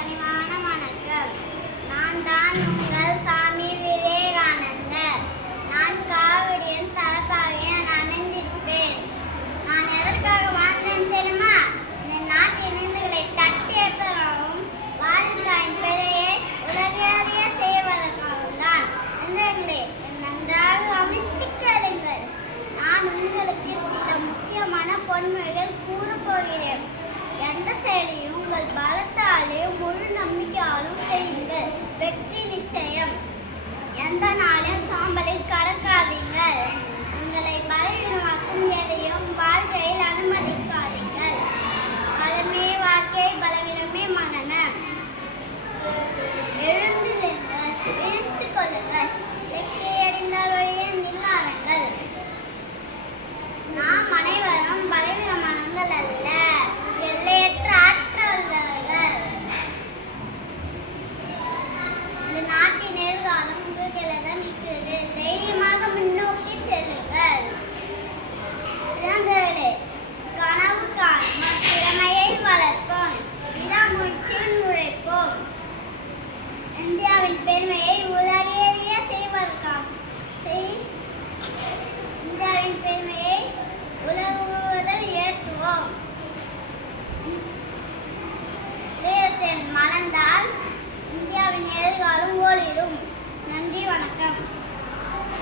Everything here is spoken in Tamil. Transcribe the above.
பணிவான வணக்கம். நான் தான் உங்கள் சாமி விவேகானந்தர். நான் காவடியின் தலைப்பாகையை அணிந்திருப்பேன். நான் எதற்காக வாழ்ந்தேன் தெரியுமா? இந்த நாட்டின் இந்துக்களை தட்டி எழுப்பவும் வாழ்க்கையின் பிழையை உலகறிய செய்வதற்காகவும் தான். இந்துக்களே, நன்றாக அமைத்துக் கேளுங்கள். நான் உங்களுக்கு சில முக்கியமான பொன்மொழிகள் கூறப்போகிறேன். எந்த செயலையும் உங்கள் பலத்தாலே முழு நம்பிக்கையாலும் செய்யுங்கள், வெற்றி நிச்சயம். எந்த நாளும் சாம்பலில் கலக்காதீர்கள். உங்களை பலவீனமாக்கும் எதையும் வாழ்க்கையில் அனுமதிக்க